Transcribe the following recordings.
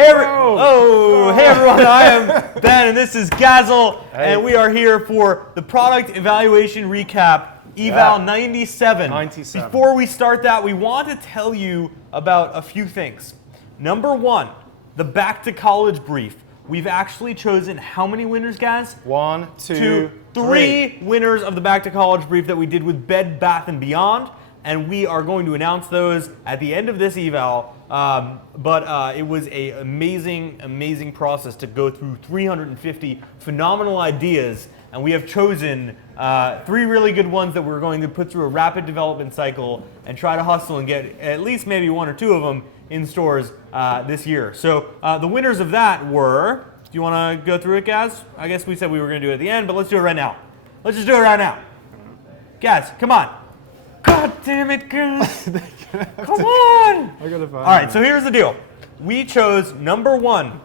Hey everyone, I am Ben and this is Gazel, and we are here for the product evaluation recap, Eval 97. Before we start that, we want to tell you about a few things. Number one, the back to college brief. We've actually chosen how many winners, guys? 1, 2, 3 winners of the back to college brief that we did with Bed Bath & Beyond, and we are going to announce those at the end of this eval. But it was an amazing process to go through 350 phenomenal ideas, and we have chosen 3 really good ones that we're going to put through a rapid development cycle and try to hustle and get at least maybe 1 or 2 of them in stores this year. So the winners of that were, do you want to go through it, Gaz? I guess we said we were going to do it at the end, but let's do it right now. Let's just do it right now. Gaz, come on. God damn it, Gaz. Come on. I gotta find All right, so here's the deal. We chose number 1.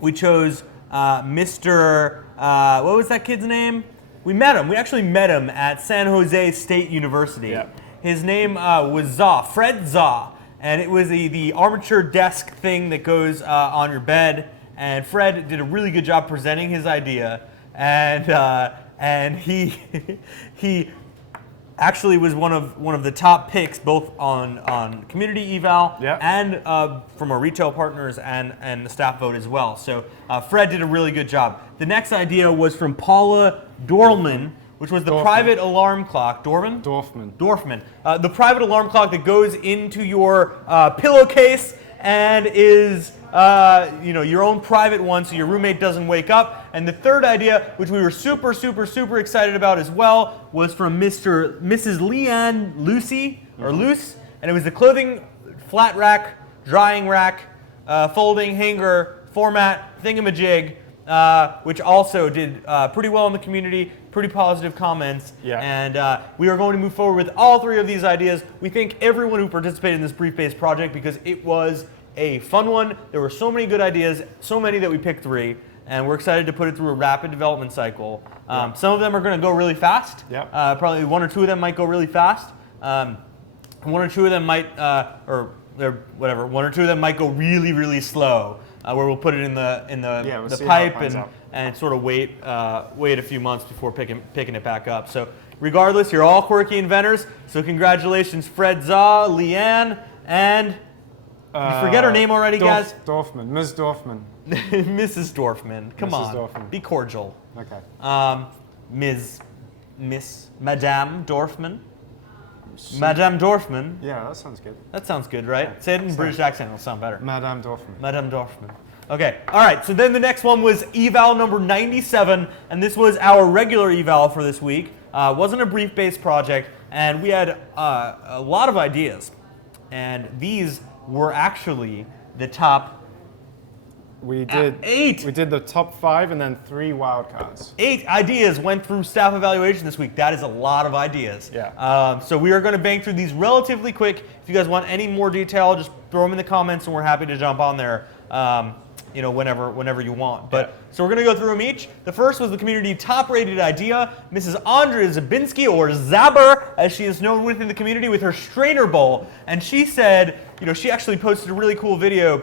We chose Mr. What was that kid's name? We met him. We actually met him at San Jose State University. Yep. His name was Fred Zaw. And it was the armature desk thing that goes on your bed. And Fred did a really good job presenting his idea. And he actually was one of the top picks, both on community eval and from our retail partners and the staff vote as well. So Fred did a really good job. The next idea was from Paula Dorlman, which was the private alarm clock. Dorfman. The private alarm clock that goes into your pillowcase and is your own private one, so your roommate doesn't wake up. And the third idea, which we were super excited about as well, was from Mrs. Leanne Lucy, and it was the clothing flat rack, drying rack, folding hanger format thingamajig, which also did pretty well in the community, pretty positive comments. Yeah. And we are going to move forward with all 3 of these ideas. We thank everyone who participated in this brief-based project because it was a fun one. There were so many good ideas, so many that we picked 3, and we're excited to put it through a rapid development cycle. Some of them are going to go really fast. Probably 1 or 2 of them might go really fast. 1 or 2 of them might, or 1 or 2 of them might go really slow, where we'll put it in the pipe and sort of wait a few months before picking it back up. So regardless, you're all quirky inventors. So congratulations, Fred Zaw, Leanne, and you forget her name already, guys? Dorfman. Ms. Dorfman. Mrs. Dorfman. Come Mrs. on. Dorfman. Be cordial. Okay. Madame Dorfman. Madame Dorfman. Yeah, that sounds good. That sounds good, right? Yeah. Say it in British accent, it'll sound better. Madame Dorfman. Madame Dorfman. Okay, all right, so then the next one was eval number 97, and this was our regular eval for this week. Wasn't a brief-based project, and we had a lot of ideas, and these were actually the top 8. We did the top 5 and then 3 wildcards. 8 ideas went through staff evaluation this week. That is a lot of ideas. Yeah. So we are going to bang through these relatively quick. If you guys want any more detail, just throw them in the comments, and we're happy to jump on there. Whenever you want. But so we're going to go through them each. The first was the community top-rated idea, Mrs. Andrea Zabinski, or Zabber, as she is known within the community, with her strainer bowl. And she said, she actually posted a really cool video.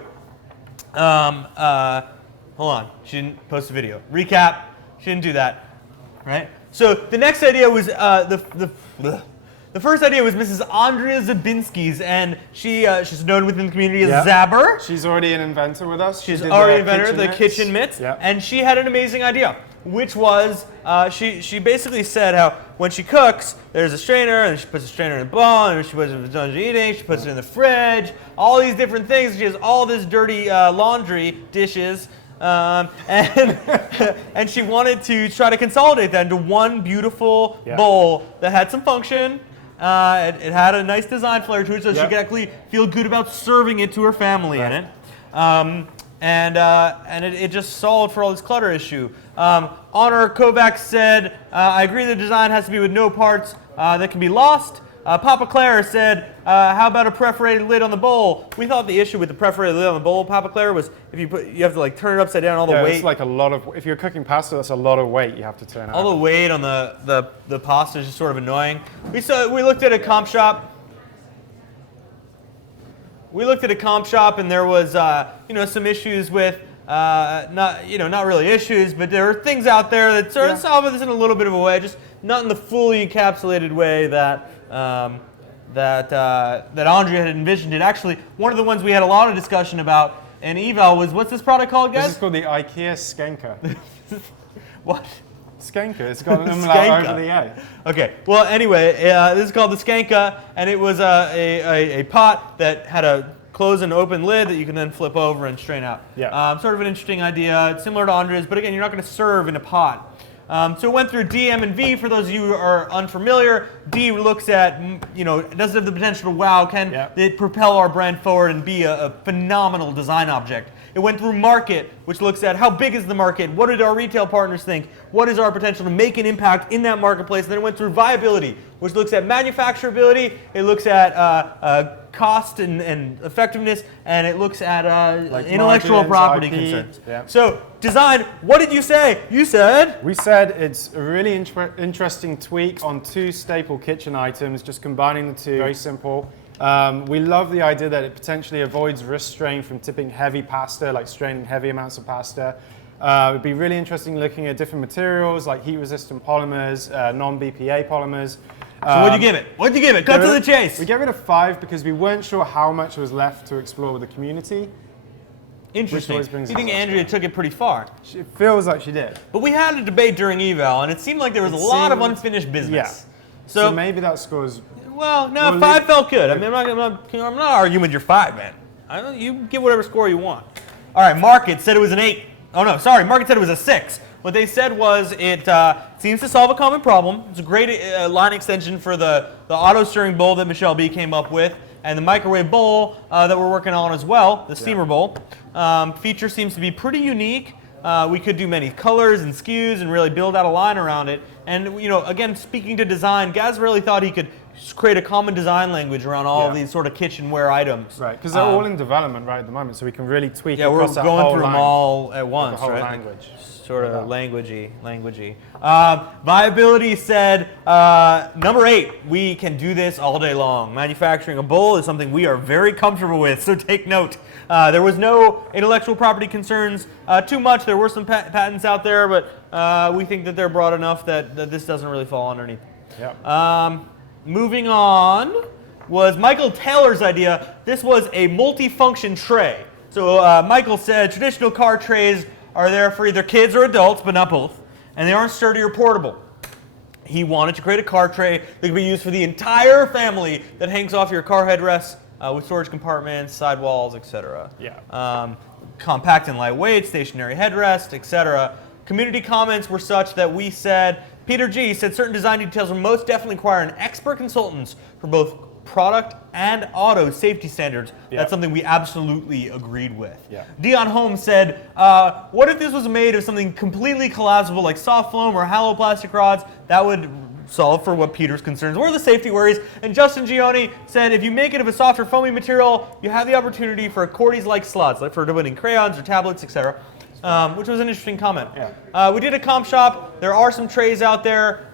Hold on, she didn't post a video. Recap, she didn't do that, right? So the next idea was the first idea was Mrs. Andrea Zabinski's, and she's known within the community as Zabber. She's already an inventor with us. She's already an inventor, the kitchen mitts, and she had an amazing idea, which was she basically said how when she cooks, there's a strainer, and she puts a strainer in a bowl, and when she puts it in the done eating, she puts it in the fridge, all these different things. She has all this dirty laundry dishes. And she wanted to try to consolidate that into one beautiful bowl that had some function. It had a nice design flair to it, so she could actually feel good about serving it to her family in it. And it just solved for all this clutter issue. Honor Kovacs said, I agree the design has to be with no parts that can be lost. Papa Claire said, how about a perforated lid on the bowl? We thought the issue with the perforated lid on the bowl, Papa Claire, was if you have to like turn it upside down, all the weight. It's like a lot of, if you're cooking pasta, that's a lot of weight you have to turn out. All the weight on the pasta is just sort of annoying. We looked at a comp shop. we looked at a comp shop, and there was some issues with not really issues, but there are things out there that sort of solve this in a little bit of a way, just not in the fully encapsulated way that Andrea had envisioned it. Actually, one of the ones we had a lot of discussion about in Eval was, what's this product called, guys? This is called the IKEA Skenka. What? Skenka. It's got an umlaut over the A. Okay. Well, anyway, this is called the Skenka, and it was a pot that had a close and open lid that you can then flip over and strain out. Yeah. Sort of an interesting idea. It's similar to Andrea's, but again, you're not going to serve in a pot. So it went through D, M, and V. For those of you who are unfamiliar, D looks at, does it have the potential to wow? Can it propel our brand forward and be a phenomenal design object? It went through market, which looks at how big is the market, what did our retail partners think, what is our potential to make an impact in that marketplace. And then it went through viability, which looks at manufacturability, it looks at cost and effectiveness, and it looks at intellectual property IP, concerns. Yeah. So design, what did you say? You said? We said it's a really interesting tweak on two staple kitchen items, just combining the two. Very simple. We love the idea that it potentially avoids wrist strain from tipping heavy pasta, like straining heavy amounts of pasta. It would be really interesting looking at different materials like heat-resistant polymers, non-BPA polymers. So what'd you give it? What'd you give it? Cut to the chase. We gave it a 5 because we weren't sure how much was left to explore with the community. Interesting. You think Andrea took it pretty far? It feels like she did. But we had a debate during Eval, and it seemed like there was a lot of unfinished business. Yeah. So maybe that score's... Well, no, 5 felt good. I mean, I'm not arguing with your 5, man. You give whatever score you want. All right, Market said it was an 8. Oh, no, sorry. Market said it was a 6. What they said was it seems to solve a common problem. It's a great line extension for the auto stirring bowl that Michelle B came up with, and the microwave bowl that we're working on as well, the steamer bowl. Feature seems to be pretty unique. We could do many colors and SKUs and really build out a line around it. And again, speaking to design, Gaz really thought he could create a common design language around all of these sort of kitchenware items. Right, because they're all in development right at the moment, so we can really tweak. Yeah, we're going through them all at once, the whole right? language. Sort of languagey. Viability said, number 8, we can do this all day long. Manufacturing a bowl is something we are very comfortable with, so take note. There was no intellectual property concerns too much. There were some patents out there, but we think that they're broad enough that this doesn't really fall underneath. Yeah. Moving on was Michael Taylor's idea. This was a multifunction tray. So Michael said traditional car trays are there for either kids or adults, but not both, and they aren't sturdy or portable. He wanted to create a car tray that could be used for the entire family that hangs off your car headrests with storage compartments, sidewalls, etc. Yeah. Compact and lightweight, stationary headrest, etc. Community comments were such that we said, Peter G said certain design details will most definitely require an expert consultants for both product and auto safety standards. Yeah. That's something we absolutely agreed with. Yeah. Dion Holmes said, what if this was made of something completely collapsible like soft foam or hollow plastic rods? That would solve for what Peter's concerns were, the safety worries. And Justin Gioni said, if you make it of a softer foamy material, you have the opportunity for Cordy's-like slots, like for doing crayons or tablets, etc. Which was an interesting comment. Yeah. We did a comp shop. There are some trays out there.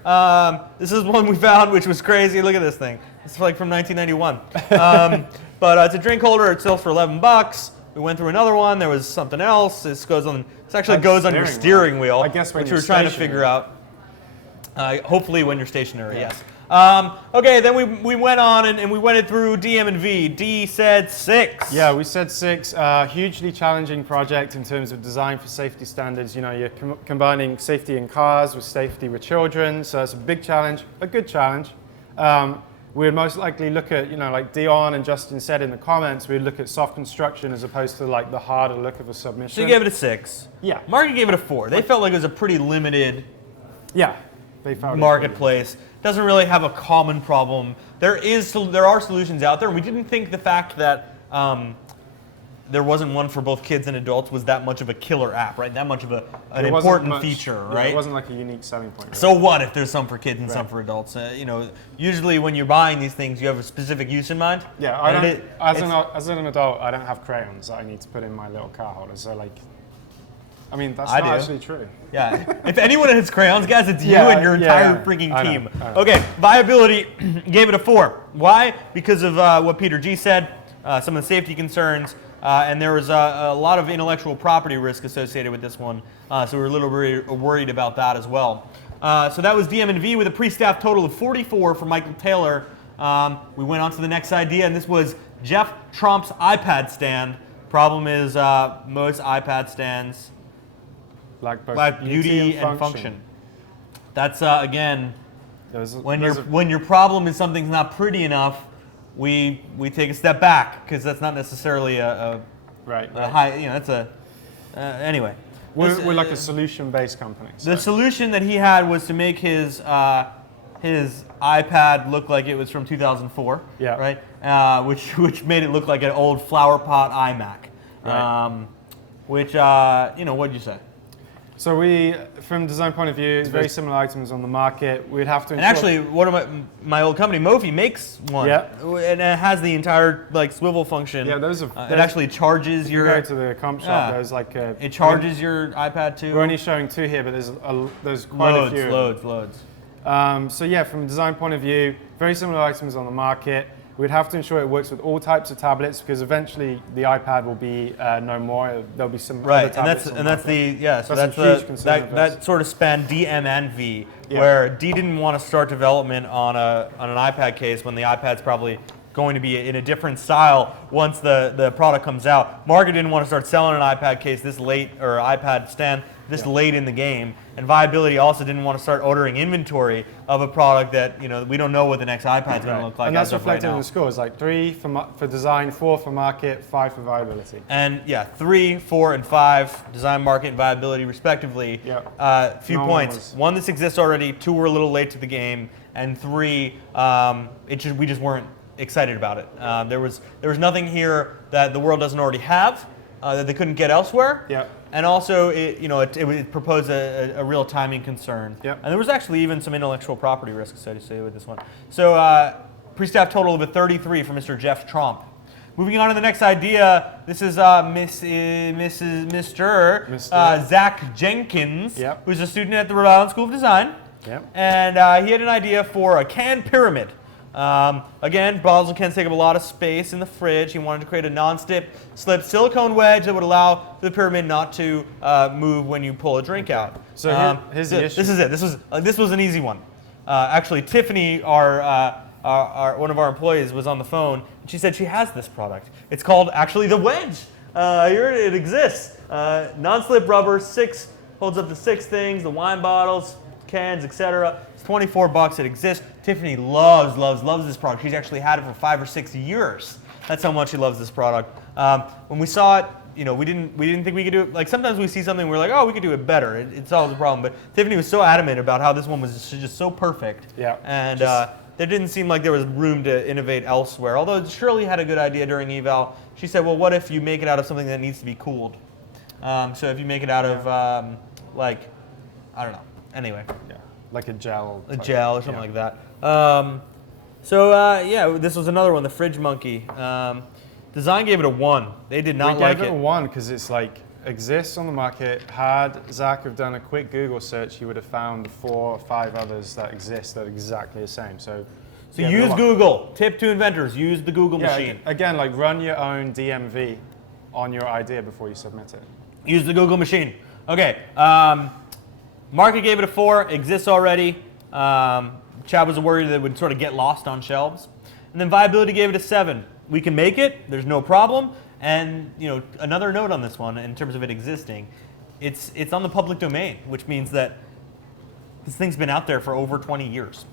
This is one we found, which was crazy. Look at this thing. It's like from 1991. But it's a drink holder. It sells for $11. We went through another one. There was something else. This goes on. This actually goes on your steering wheel. I guess when which you're we're trying to stationary. figure out. Hopefully when you're stationary, yes. Okay, then we went on and we went it through D, M, and V. D said 6. Yeah, we said 6. Hugely challenging project in terms of design for safety standards. You're combining safety in cars with safety with children, so it's a big challenge, a good challenge. We would most likely look at, like Dion and Justin said in the comments, we'd look at soft construction as opposed to like the harder look of a submission. So you gave it a 6. Yeah. Market gave it a 4. They felt like it was a pretty limited they found marketplace. Doesn't really have a common problem. There are solutions out there. We didn't think the fact that there wasn't one for both kids and adults was that much of a killer app, right? That much of an important feature, right? It wasn't like a unique selling point. Really. So what if there's some for kids and some for adults? Usually when you're buying these things, you have a specific use in mind. Yeah, as an adult, I don't have crayons that I need to put in my little car holder. So that's not actually true. Yeah. If anyone has crayons, guys, it's you and your entire freaking team. I know. Okay, viability gave it a 4. Why? Because of what Peter G said. some of the safety concerns, and there was a lot of intellectual property risk associated with this one, so we were a little worried about that as well. So that was DM&V with a pre-staff total of 44 for Michael Taylor. We went on to the next idea, and this was Jeff Tromp's iPad stand. Problem is, most iPad stands Lack both lack beauty and function. That's again, There's when your problem is something's not pretty enough, we take a step back because that's not necessarily a right. high. That's a anyway. We're like a solution-based company. So. The solution that he had was to make his iPad look like it was from 2004. Yeah. Right. Which made it look like an old flower pot iMac. Right. What'd you say? So we, from design point of view, very similar items on the market. We'd have to. And actually, one of my old company, Mophie, makes one. Yeah. And it has the entire swivel function. Yeah, those are. It actually charges your. You go to the comp shop. There's like a. It charges your iPad too. We're only showing 2 here, but there's quite a few. Loads. So yeah, from a design point of view, very similar items on the market. We'd have to ensure it works with all types of tablets because eventually the iPad will be no more. There'll be some other tablets. So that sort of spanned D, M, and V, where D didn't want to start development on an iPad case when the iPad's probably going to be in a different style once the product comes out. Market didn't want to start selling an iPad case this late, or iPad stand this late in the game, and Viability also didn't want to start ordering inventory of a product that we don't know what the next iPad's going to look like. And that's reflected in the scores, like 3 for design, 4 for market, 5 for viability. And 3, 4, and 5 design, market, and viability respectively. Yeah. Few points. 1, this exists already. 2, we're a little late to the game, and 3, we just weren't excited about it. There was nothing here that the world doesn't already have that they couldn't get elsewhere. Yeah. And also, it proposed a real timing concern. Yep. And there was actually even some intellectual property risk associated with this one. So, pre-staff total of a 33 for Mr. Jeff Tromp. Moving on to the next idea, this is Mr. Zach Jenkins, who's a student at the Rhode Island School of Design. Yep. And he had an idea for a can pyramid. Again, bottles and cans take up a lot of space in the fridge. He wanted to create a non-slip silicone wedge that would allow the pyramid not to move when you pull a drink out. So here's the issue. This is it. This was an easy one. Actually, Tiffany, our one of our employees, was on the phone, and she said she has this product. It's called actually the wedge. Here it exists. Non-slip rubber, holds up to 6 things: the wine bottles, cans, etc. It's $24. It exists. Tiffany loves this product. She's actually had it for 5 or 6 years. That's how much she loves this product. When we saw it, we didn't think we could do it. Like sometimes we see something, we're like, oh, we could do it better. It solves the problem. But Tiffany was so adamant about how this one was just so perfect. Yeah. And there didn't seem like there was room to innovate elsewhere. Although Shirley had a good idea during Eval. She said, well, what if you make it out of something that needs to be cooled? So if you make it out of I don't know. Anyway. Yeah. Like a gel. A gel or something like that. This was another one, the Fridge Monkey. Design gave it a 1. They did not like it. We gave it a 1 because it's like exists on the market. Had Zach have done a quick Google search, he would have found 4 or 5 others that exist that are exactly the same. So use Google. Tip to inventors: use the Google machine. Again, like run your own DMV on your idea before you submit it. Use the Google machine. Okay. Market gave it a 4. Exists already. Chad was worried that it would sort of get lost on shelves. And then Viability gave it a 7. We can make it. There's no problem. And another note on this one in terms of it existing, it's on the public domain, which means that this thing's been out there for over 20 years,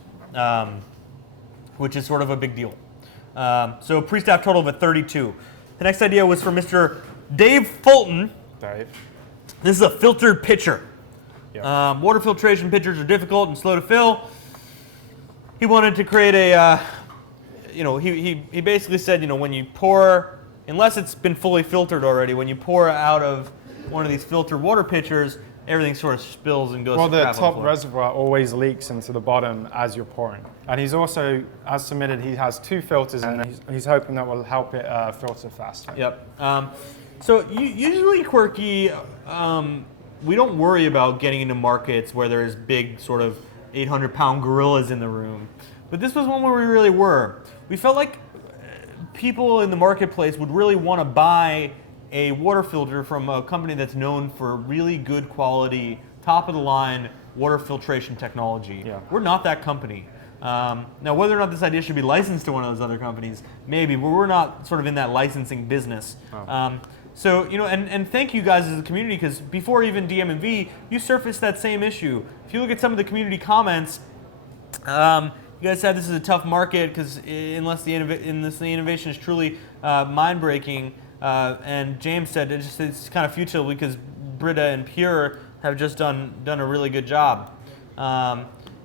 which is sort of a big deal. So pre-staff total of a 32. The next idea was for Mr. Dave Fulton. Dave. This is a filtered pitcher. Yep. Water filtration pitchers are difficult and slow to fill. He wanted to create a, he basically said, when you pour, unless it's been fully filtered already, when you pour out of one of these filtered water pitchers, everything sort of spills and goes. Well, the top reservoir always leaks into the bottom as you're pouring. And he's also, as submitted, he has 2 filters in there. He's hoping that will help it filter faster. Yep. So usually Quirky, we don't worry about getting into markets where there's big sort of 800-pound gorillas in the room. But this was one where we really were. We felt like people in the marketplace would really want to buy a water filter from a company that's known for really good quality, top of the line water filtration technology. Yeah. We're not that company. Now, whether or not this idea should be licensed to one of those other companies, maybe, but we're not sort of in that licensing business. Oh. So, and thank you guys as a community, because before even DMV, you surfaced that same issue. If you look at some of the community comments, you guys said this is a tough market because unless the innovation is truly mind-breaking, and James said it's kind of futile because Brita and Pure have just done a really good job.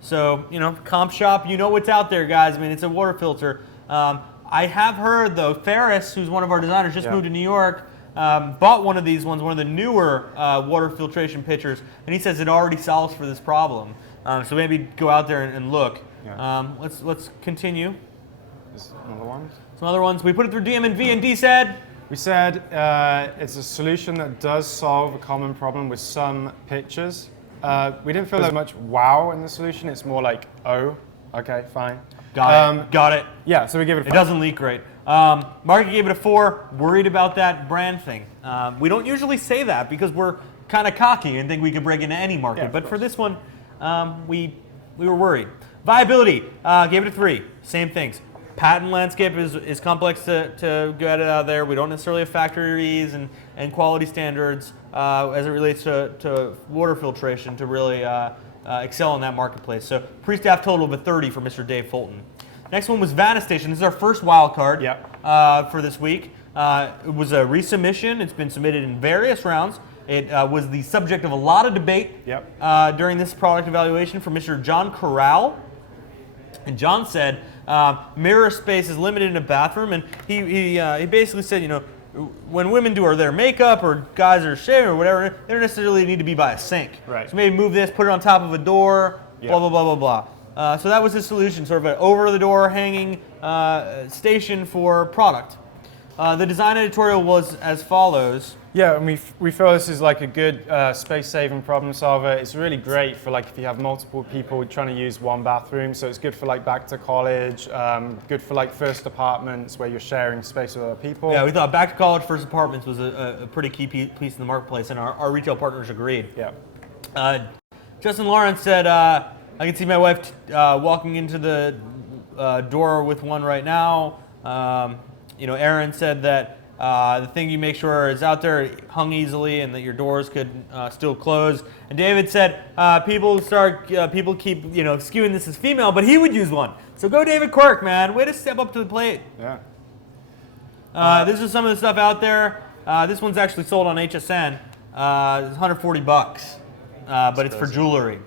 So, Comp Shop, you know what's out there, guys. I mean, it's a water filter. I have heard, though, Ferris, who's one of our designers, just moved to New York, bought one of these ones, one of the newer water filtration pitchers, and he says it already solves for this problem. So maybe go out there and look. Yeah. Let's continue. There's another one. Some other ones. We put it through DMV, and D said? We said it's a solution that does solve a common problem with some pitchers. We didn't feel there's much wow in the solution. It's more like, oh, okay, fine. Got it. Yeah, so we give it a 5. It doesn't leak great. Mark gave it a 4, worried about that brand thing. We don't usually say that because we're kind of cocky and think we could break into any market. Yeah, but for this one, we were worried. Viability, gave it a 3. Same things. Patent landscape is complex to get it out there. We don't necessarily have factories and quality standards as it relates to water filtration to really excel in that marketplace. So pre-staff total of a 30 for Mr. Dave Fulton. Next one was Vanity Station. This is our first wild card for this week. It was a resubmission. It's been submitted in various rounds. It was the subject of a lot of debate during this product evaluation from Mr. John Corral. And John said mirror space is limited in a bathroom, and he basically said, when women do their makeup or guys are shaving or whatever, they don't necessarily need to be by a sink. Right. So maybe move this, put it on top of a door, blah, blah, blah, blah, blah. So that was his solution, sort of an over-the-door hanging station for product. The design editorial was as follows. Yeah, and we feel this is like a good space-saving problem solver. It's really great for if you have multiple people trying to use one bathroom. So it's good for back to college, good for first apartments where you're sharing space with other people. Yeah, we thought back to college first apartments was a pretty key piece in the marketplace, and our retail partners agreed. Yeah. Justin Lawrence said, I can see my wife walking into the door with one right now. Aaron said that the thing you make sure is out there hung easily and that your doors could still close. And David said people keep skewing this as female, but he would use one. So go David Quirk, man. Way to step up to the plate. Yeah. This is some of the stuff out there. This one's actually sold on HSN. It's $140, but it's for jewelry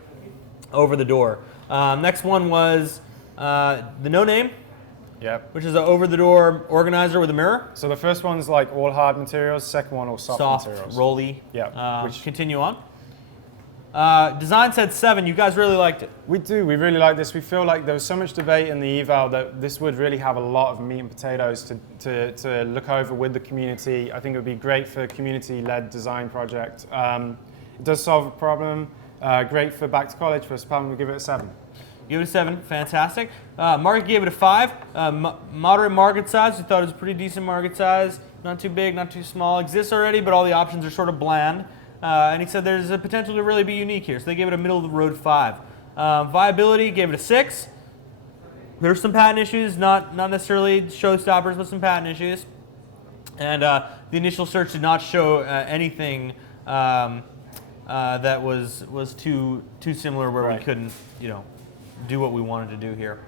over the door. Next one was the No Name. Yep. Which is an over-the-door organizer with a mirror. So the first one's all hard materials, second one all soft materials. Rolly. Yeah. Continue on. Design said 7. You guys really liked it. We do. We really like this. We feel like there was so much debate in the eval that this would really have a lot of meat and potatoes to look over with the community. I think it would be great for a community-led design project. It does solve a problem. Great for back to college. For Spam, we give it a 7. Give it a 7. Fantastic. Market gave it a 5. Moderate market size. We thought it was a pretty decent market size. Not too big, not too small. Exists already, but all the options are sort of bland. And he said there's a potential to really be unique here. So they gave it a middle-of-the-road 5. Viability gave it a 6. There's some patent issues, not necessarily showstoppers, but some patent issues. And the initial search did not show anything that was too similar where we couldn't, do what we wanted to do here.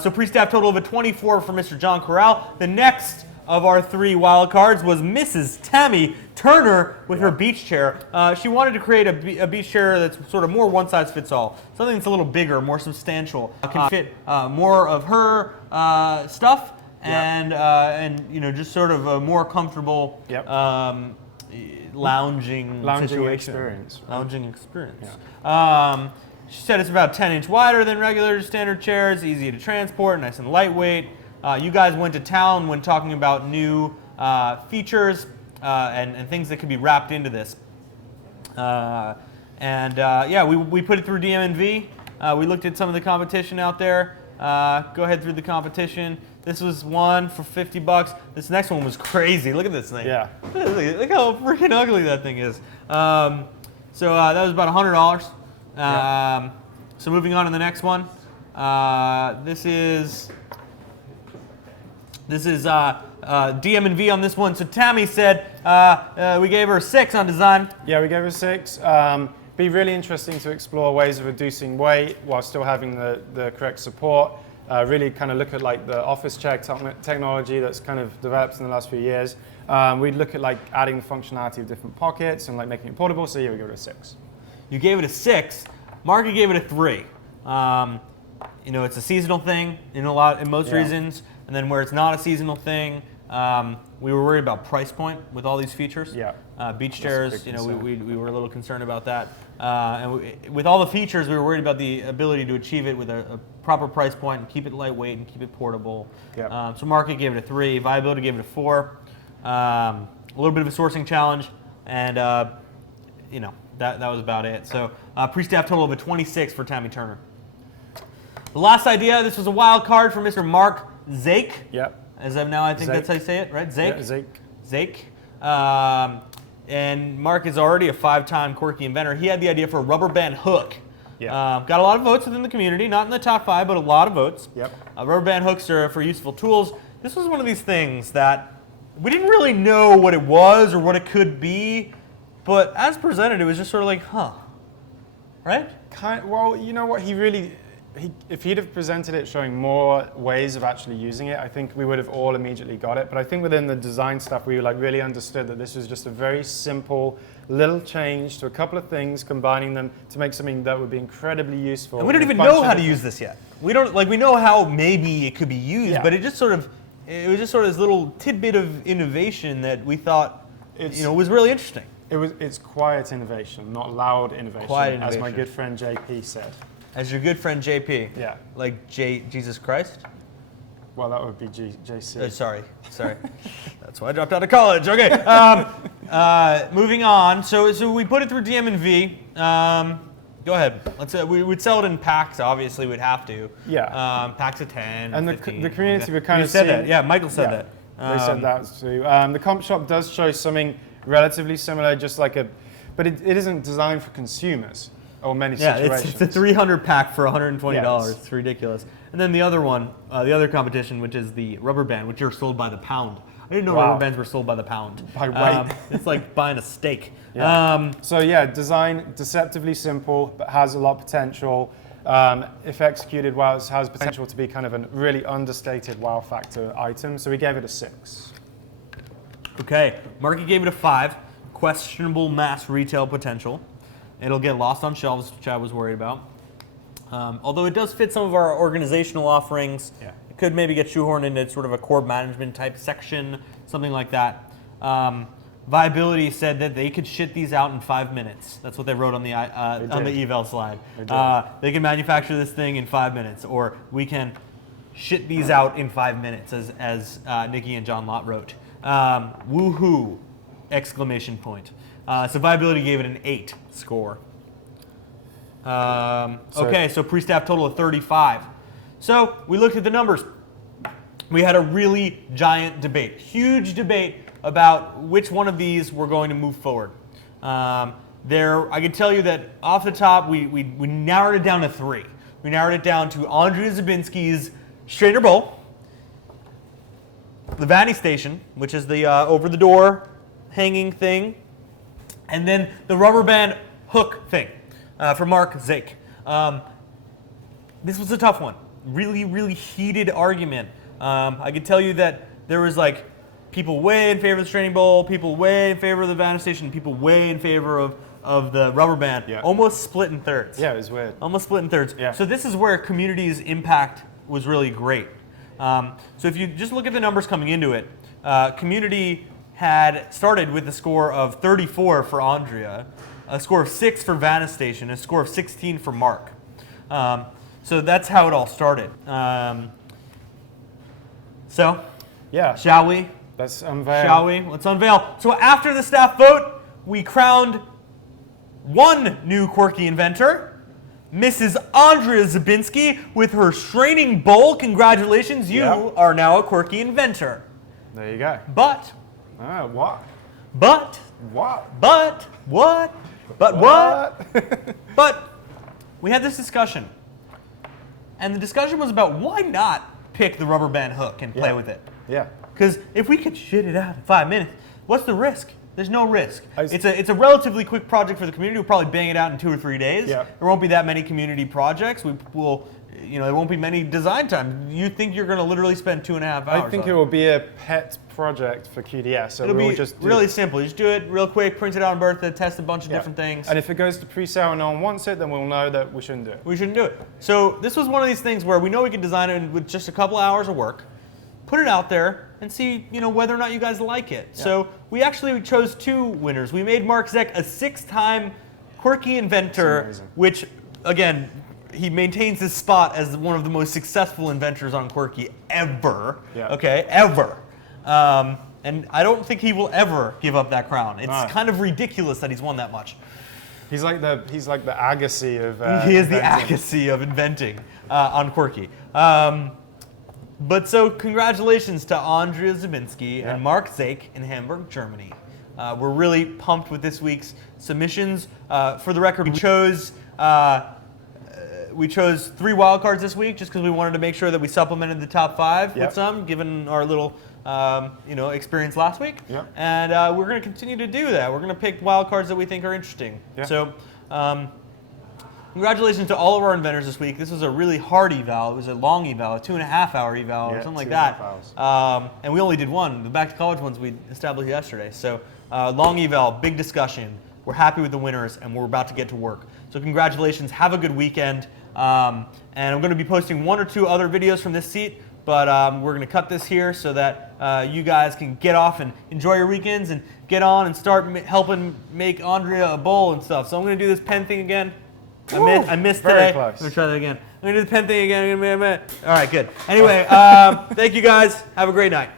So pre-staff total of a 24 for Mr. John Corral. The next of our 3 wild cards was Mrs. Tammy Turner with her beach chair. She wanted to create a beach chair that's sort of more one-size-fits-all. Something that's a little bigger, more substantial. Can fit more of her stuff and just sort of a more comfortable lounging situation. Experience. Lounging experience. Yeah. She said it's about 10 inch wider than regular standard chairs, easy to transport, nice and lightweight. You guys went to town when talking about new features and things that could be wrapped into this. We put it through DMV. We looked at some of the competition out there. Go ahead through the competition. This was one for $50. This next one was crazy. Look at this thing. Yeah. Look how freaking ugly that thing is. So that was about $100. So moving on to the next one. This is DM and V on this one. So Tammy said we gave her a 6 on design. Yeah, we gave her a 6. Be really interesting to explore ways of reducing weight while still having the correct support. Really kind of look at like the office check technology that's kind of developed in the last few years. We'd look at like adding the functionality of different pockets and like making it portable. So yeah, we give it a 6. You gave it a 6. Marky gave it a 3. You know, it's a seasonal thing in most reasons, and then where it's not a seasonal thing, we were worried about price point with all these features. Yeah. Beach chairs, you know, we were a little concerned about that. With all the features, we were worried about the ability to achieve it with a proper price point and keep it lightweight and keep it portable. Yeah. So market gave it a 3, viability gave it a 4. A little bit of a sourcing challenge, and you know, that was about it. So pre-staff total of a 26 for Tammy Turner. The last idea, this was a wild card for Mr. Mark Zake. Yep. As of now, I think that's how you say it, right? Zake? Yeah, Zake. And Mark is already a 5-time quirky inventor. He had the idea for a rubber band hook. Yeah. Got a lot of votes within the community, not in the top 5, but a lot of votes. Yep. Rubber band hooks are for useful tools. This was one of these things that we didn't really know what it was or what it could be, but as presented, it was just sort of like, huh, right? Well, you know what, if he'd have presented it showing more ways of actually using it, I think we would have all immediately got it. But I think within the design stuff, we like really understood that this was just a very simple little change to a couple of things, combining them to make something that would be incredibly useful. And we don't even know how to use this yet. We know how maybe it could be used, but it was just sort of this little tidbit of innovation that we thought was really interesting. It's quiet innovation, not loud innovation, as my good friend JP said. As your good friend JP. Yeah. Like Jesus Christ? Well, that would be JC. Sorry. That's why I dropped out of college. Okay. Moving on. So we put it through DM and V. Go ahead. We would sell it in packs. Obviously, we'd have to. Yeah. Packs of 10. And 15, the community would kind you of said that. Yeah, Michael said that. They said that too. The comp shop does show something relatively similar, but it isn't designed for consumers or many situations. It's a 300 pack for $120. Yes. It's ridiculous. And then the other one, the other competition, which is the rubber band, which are sold by the pound. I didn't know rubber bands were sold by the pound. By weight. It's like buying a steak. Yeah. Design deceptively simple, but has a lot of potential. If executed well, it has potential to be kind of a really understated wow factor item. So we gave it a 6. Okay, Marky gave it a 5. Questionable mass retail potential. It'll get lost on shelves, which I was worried about. Although it does fit some of our organizational offerings, it could maybe get shoehorned into sort of a core management type section, something like that. Viability said that they could shit these out in 5 minutes. That's what they wrote on the Eval slide. They can manufacture this thing in 5 minutes, or we can shit these out in 5 minutes, as Nikki and John Lott wrote. Woohoo! Exclamation point. So viability gave it an 8 score. Okay, so pre-staff total of 35. So we looked at the numbers. We had a really giant debate, huge debate about which one of these we're going to move forward. I can tell you that off the top, we narrowed it down to 3. We narrowed it down to Andrea Zabinski's strainer bowl, the Vanity station, which is the over the door hanging thing, and then the rubber band hook thing for Mark Zake. This was a tough one. Really, really heated argument. I can tell you that there was like people way in favor of the training bowl, people way in favor of the Vanity station, people way in favor of the rubber band. Yeah. Almost split in thirds. Yeah, it was weird. Almost split in thirds. Yeah. So this is where community's impact was really great. So if you just look at the numbers coming into it, community had started with a score of 34 for Andrea, a score of 6 for Vanity station, a score of 16 for Mark. So that's how it all started. So, shall we? Let's unveil. Shall we? Let's unveil. So after the staff vote, we crowned one new quirky inventor, Mrs. Andrea Zabinski with her straining bowl. Congratulations, you are now a quirky inventor. There you go. But What? But we had this discussion, and the discussion was about why not pick the rubber band hook and play with it. Yeah. Because if we could shit it out in 5 minutes, what's the risk? There's no risk. It's a relatively quick project for the community. We'll probably bang it out in 2 or 3 days. Yeah. There won't be that many community projects. There won't be many design time. You think you're going to literally spend 2.5 hours? I think it will be a pet project for QDS. So it'll we'll be just really simple. You just do it real quick, print it out on birthday, test a bunch of different things. And if it goes to pre-sale and no one wants it, then we'll know that we shouldn't do it. We shouldn't do it. So this was one of these things where we know we can design it with just a couple hours of work, put it out there, and see whether or not you guys like it. Yeah. So we actually chose 2 winners. We made Mark Zek a 6-time quirky inventor, which, again, he maintains his spot as one of the most successful inventors on Quirky ever. Yeah. Okay, ever. And I don't think he will ever give up that crown. It's kind of ridiculous that he's won that much. He's like the Agassi of he is the Agassi of inventing on Quirky. But so congratulations to Andrea Zabinski and Mark Zake in Hamburg, Germany. We're really pumped with this week's submissions. For the record, we chose 3 wildcards this week just because we wanted to make sure that we supplemented the top 5 with some, given our little experience last week. Yep. And we're going to continue to do that. We're going to pick wildcards that we think are interesting. Yep. So congratulations to all of our inventors this week. This was a really hard eval. It was a long eval, a 2.5-hour eval or something like that. And we only did one. The back to college ones we established yesterday. So long eval, big discussion. We're happy with the winners, and we're about to get to work. So congratulations. Have a good weekend. And I'm going to be posting 1 or 2 other videos from this seat, but we're going to cut this here so that you guys can get off and enjoy your weekends and get on and start helping make Andrea a bowl and stuff. So I'm going to do this pen thing again. I missed today. Close. I'm going to try that again. I'm going to do the pen thing again. All right, good. Anyway, thank you guys. Have a great night.